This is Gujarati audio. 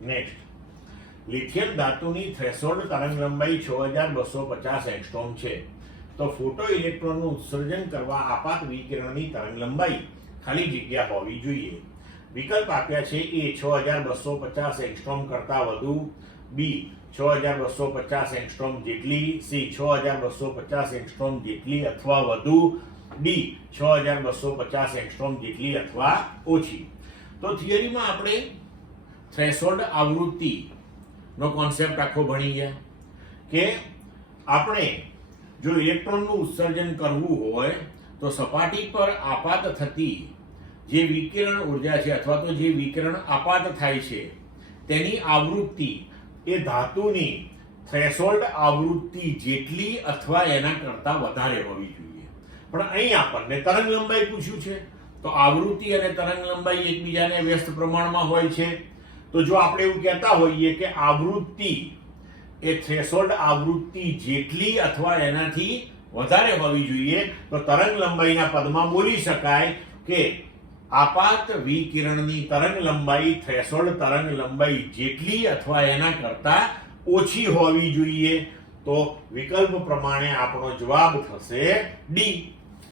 નેક્સ્ટ, લિથિયમ ધાતુની થ્રેશોલ્ડ તરંગલંબાઈ 6250 એંગસ્ટ્રોમ છે, તો ફોટો ઇલેક્ટ્રોનનું ઉત્સર્જન કરવા આપાત વિકિરણની તરંગલંબાઈ ખાલી જગ્યા હોવી જોઈએ. વિકલ્પ આપ્યા છે એ 6250 એંગસ્ટ્રોમ કરતા વધુ, બી 6250 એંગસ્ટ્રોમ જેટલી, સી 6250 એંગસ્ટ્રોમ જેટલી અથવા વધુ, ડી 6250 એંગસ્ટ્રોમ જેટલી અથવા ઓછી. તો થિયરીમાં આપણે થ્રેશોલ્ડ આવૃત્તિ નો કોન્સેપ્ટ આખો ભણી ગયા કે આપણે જો ઇલેક્ટ્રોનનું ઉત્સર્જન કરવું હોય તો સપાટી પર આપાત થતી જે વિકિરણ ઉર્જા છે અથવા તો જે વિકિરણ આપાત થાય છે તેની આવૃત્તિ એ ધાતુની થ્રેશોલ્ડ આવૃત્તિ જેટલી અથવા એના કરતાં વધારે હોવી જોઈએ. પણ અહીં આપણને તરંગ લંબાઈ પૂછ્યું છે, તો આવૃત્તિ અને તરંગ લંબાઈ એકબીજાને વ્યસ્ત પ્રમાણમાં હોય છે. તો જો આપણે એવું કહેતા હોઈએ કે આવૃત્તિ એ થ્રેશોલ્ડ આવૃત્તિ જેટલી અથવા એનાથી વધારે હોવી જોઈએ, તો તરંગ લંબાઈના પદમાં બોલી શકાય કે આપાત વિકિરણની તરંગ લંબાઈ થ્રેશોલ્ડ તરંગ લંબાઈ જેટલી અથવા એના કરતાં ઓછી હોવી જોઈએ. તો વિકલ્પ પ્રમાણે આપણો જવાબ થશે ડી.